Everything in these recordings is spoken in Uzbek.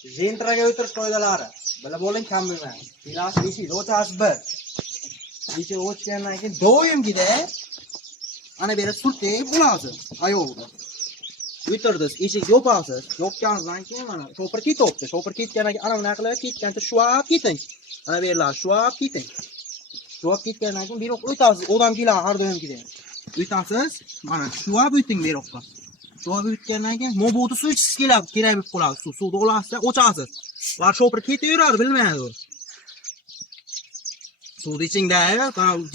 Jentraga o'tirish qoidalari. Bilib oling, kam bilmang. Gilos eshik o'chasi bir. Eshik o'chgandan keyin doimgida ana beri surtib bo'lasiz. Ayolga. O'tirdiz, eshik yopasiz. Yopganingizdan keyin mana shopir ketibdi. Shopir ketganidan keyin ana bunaqa qilib ketgancha shuab keting. Ana berilar shuab keting. Shuab ketgandan keyin beroq o'tasiz. Odam keladi har doimgidek. O'tasiz, mana shuab o'ting beroqqa. Shuab o'tgandan keyin mobodu suv ichsiz kerak bo'lib qoladi. Suvni olasiz, o'chasiz. Va shopir ketaveradi, bilmaydi u. Suvni ichingda,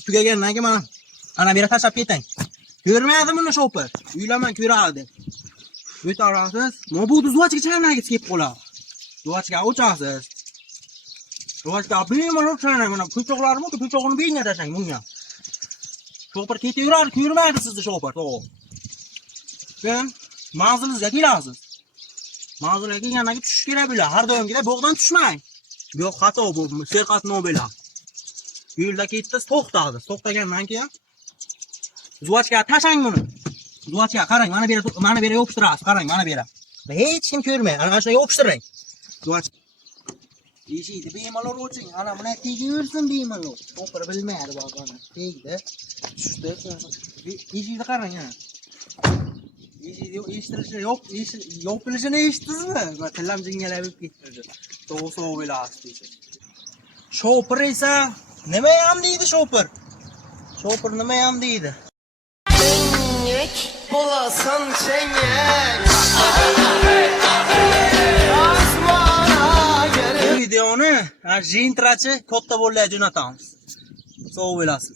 tugagandan keyin mana ana beri tashlab keting. Ko'rmaydimi buni shopir? Uylaman ko'radi. O'tarasiz, mobodu zuvachga chaynagiz kelib qoladi. Zuvachga o'chasiz. Zuvachga bemalol chaynang, mana ko'choqlarmi, ko'choqni beyinga tashlang bunga. Shopir ketaveradi, ko'rmaydi sizni shopir, to'g'ri. Sen manzilingizga kelasiz. Manzilga kelgandan keyin tushish kerak bo'ladi. Har doimgidek bog'dan tushmang. Bu yoq xato bu, serqat no bo'ladi. Yo'lda ketdingiz, to'xtadi. To'xtagandan keyin zuvachga tashlang buni. Zuvachga qarang, mana beri yopishtirasiz, qarang, mana beri. Hech kim ko'rmaydi. Ana shunga yopishtiring. Zuvach eshikni bemalol oching. Ana buni tegaversin bemalol. To'pir bilmaydi bog'ani. Tegdi. Tushdi. Eshikni qarang ana. Eshitilishi yo'q, yopilishini eshitdingizmi? Va tillam jingalab ketdi. To'g'ri bo'lasiz. Shopir esa nima ham deydi shopir? Shopir nima ham deydi? Çengek bulasın çengek. Bu videoni Jentrachi katta bo'ladi jo'natamiz. Sog' bo'lasiz.